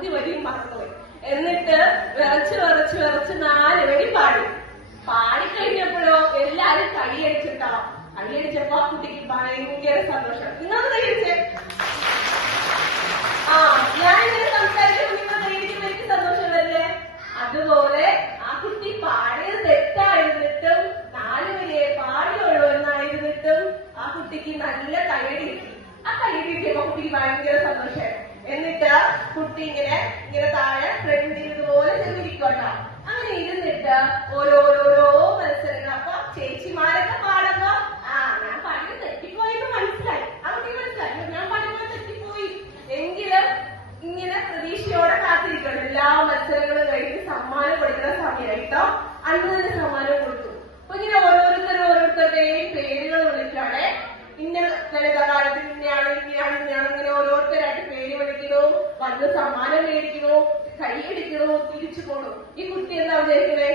പകുതി വരിയും മറന്നുപോയി. എന്നിട്ട് വിറച്ച് 4 വരി പാടി. പാടിക്കഴിഞ്ഞപ്പോഴോ എല്ലാരും കൈയടിച്ചിട്ടോ. കൈയടിച്ചപ്പോ ആ കുട്ടിക്ക് ഭയങ്കര സന്തോഷം. നിങ്ങളൊന്ന് കൈയടിച്ചേ. ഞാൻ ഇങ്ങനെ സംസാരിക്കുമ്പോൾ നിങ്ങൾ കൈയടിക്കുമ്പോൾ എനിക്ക് സന്തോഷം വരില്ലേ? അതുപോലെ ആ കുട്ടി പാടിയത് തെറ്റായിരുന്നിട്ടും 4 വരിയെ പാടിയുള്ളൂ എന്നായിരുന്നിട്ടും ആ കുട്ടിക്ക് നല്ല കൈയടി കിട്ടി. ആ കൈയടി കിട്ടിയപ്പോ കുട്ടിക്ക് ഭയങ്കര സന്തോഷമായി. എന്നിട്ട് കുട്ടി ഇങ്ങനെ താഴെ ഫ്രണ്ടിൽ ഇതുപോലെ ചെന്നിരിക്കട്ടോ. അങ്ങനെ ഇരുന്നിട്ട് ഓരോരോ മത്സരങ്ങൾ. അപ്പൊ ചേച്ചിമാരൊക്കെ പാടുമ്പോ ഞാൻ പാടിയത് തെറ്റിപ്പോയെന്ന് മനസ്സിലായി. ആ കുട്ടി മനസ്സിലായി ഞാൻ പാടുമ്പോൾ തെറ്റിപ്പോയി. എങ്കിലും ഇങ്ങനെ പ്രതീക്ഷയോടെ കാത്തിരിക്കണം. എല്ലാ മത്സരങ്ങളും കഴിഞ്ഞ് സമ്മാനം കൊടുക്കുന്ന സമയമായിട്ടോ. അന്ന് തന്നെ സമ്മാനം കൊടുത്തു. അപ്പൊ ഇങ്ങനെ ഓരോരുത്തരുടെയും പേരുകൾ വിളിക്കാതെ ഇന്ന ലളിതകാലത്ത് ഇങ്ങനെയാണ് ഇങ്ങനെ ഓരോരുത്തരായിട്ട് പേര് വിളിക്കണോ, വന്ന് സമ്മാനം മേടിക്കണോ, കൈയടിക്കണോ, തിരിച്ചു പോകണോ. ഈ കുട്ടി എന്താ വിചാരിക്കണേ?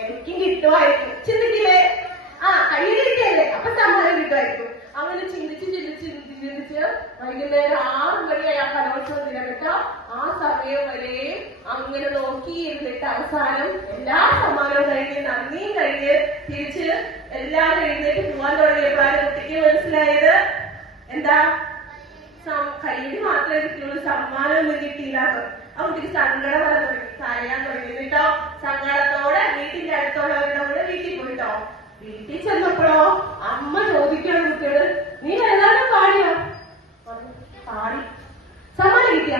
എനിക്കും കിട്ടുമായിരിക്കും. ചിന്തിക്കില്ലേ? കൈയടിക്കല്ലേ, അപ്പൊ സമ്മാനം കിട്ടുമായിരിക്കും. അങ്ങനെ ചിന്തിച്ച് വൈകുന്നേരം 6 മണിയായി ആ കലോത്സവം ദിനപ്പെട്ടോ. ആ സമയം വരെ അങ്ങനെ നോക്കിയിരുന്നിട്ട് അവസാനം എല്ലാ സമ്മാനവും കഴിഞ്ഞ് നന്ദിയും കഴിഞ്ഞ് തിരിച്ച് എല്ലാവരും എഴുന്നേറ്റ് പോവാൻ തുടങ്ങിയപ്പോഴാണ് കുട്ടിക്ക് മനസ്സിലായത് എന്താ കയ്യിൽ മാത്രമേ കിട്ടിയുള്ളൂ, സമ്മാനമൊന്നും കിട്ടിയില്ല. ആ കുട്ടിക്ക് സങ്കടം വരാൻ തുടങ്ങി, കരയാൻ തുടങ്ങി. കേട്ടോ സങ്കടത്തോടെ വീട്ടിന്റെ അടുത്തുള്ളവരുടെ കൂടെ വീട്ടിൽ പോയിട്ടോ. വീട്ടിൽ ചെന്നപ്പോഴോ അമ്മ ചോദിക്കണം കുട്ടിയോട്, നീ എല്ലാവരും പാടിയോ? പാടി. സമ്മാനം കിട്ടിയ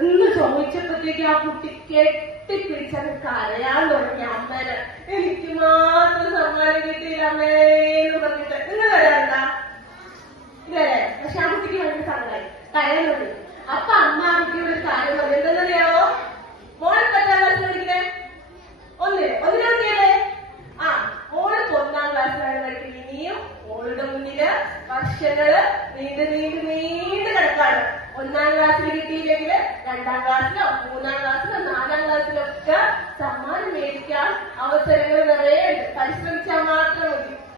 എന്ന് ചോദിച്ചപ്പോഴത്തേക്ക് ആ കുട്ടി കെട്ടിപ്പിടിച്ചത് കരയാൻ തുടങ്ങി. അമ്മേനെ എനിക്ക് മാത്രം സമ്മാനം കിട്ടിയില്ല അമ്മേന്ന് പറഞ്ഞിട്ട്. നിങ്ങൾ കരയാറുണ്ടാ? ഇല്ലേ? പക്ഷെ ആ കുട്ടിക്ക് ഭയങ്കര സങ്കടമായി, കരയാൻ തുടങ്ങി. അപ്പൊ അമ്മ ആ കുട്ടിയോട് ഒരു കാര്യം പറഞ്ഞു. എന്തെന്നറിയാവോ? മോളെ പത്താം ക്ലാസ്സിൽ പഠിക്കണേ? ഒന്നിനൊക്കെയല്ലേ? മോള് 1ാം ക്ലാസ്സിലാണ് പഠിക്കുന്നത്. ഇനിയും മോളുടെ മുന്നില് വർഷങ്ങൾ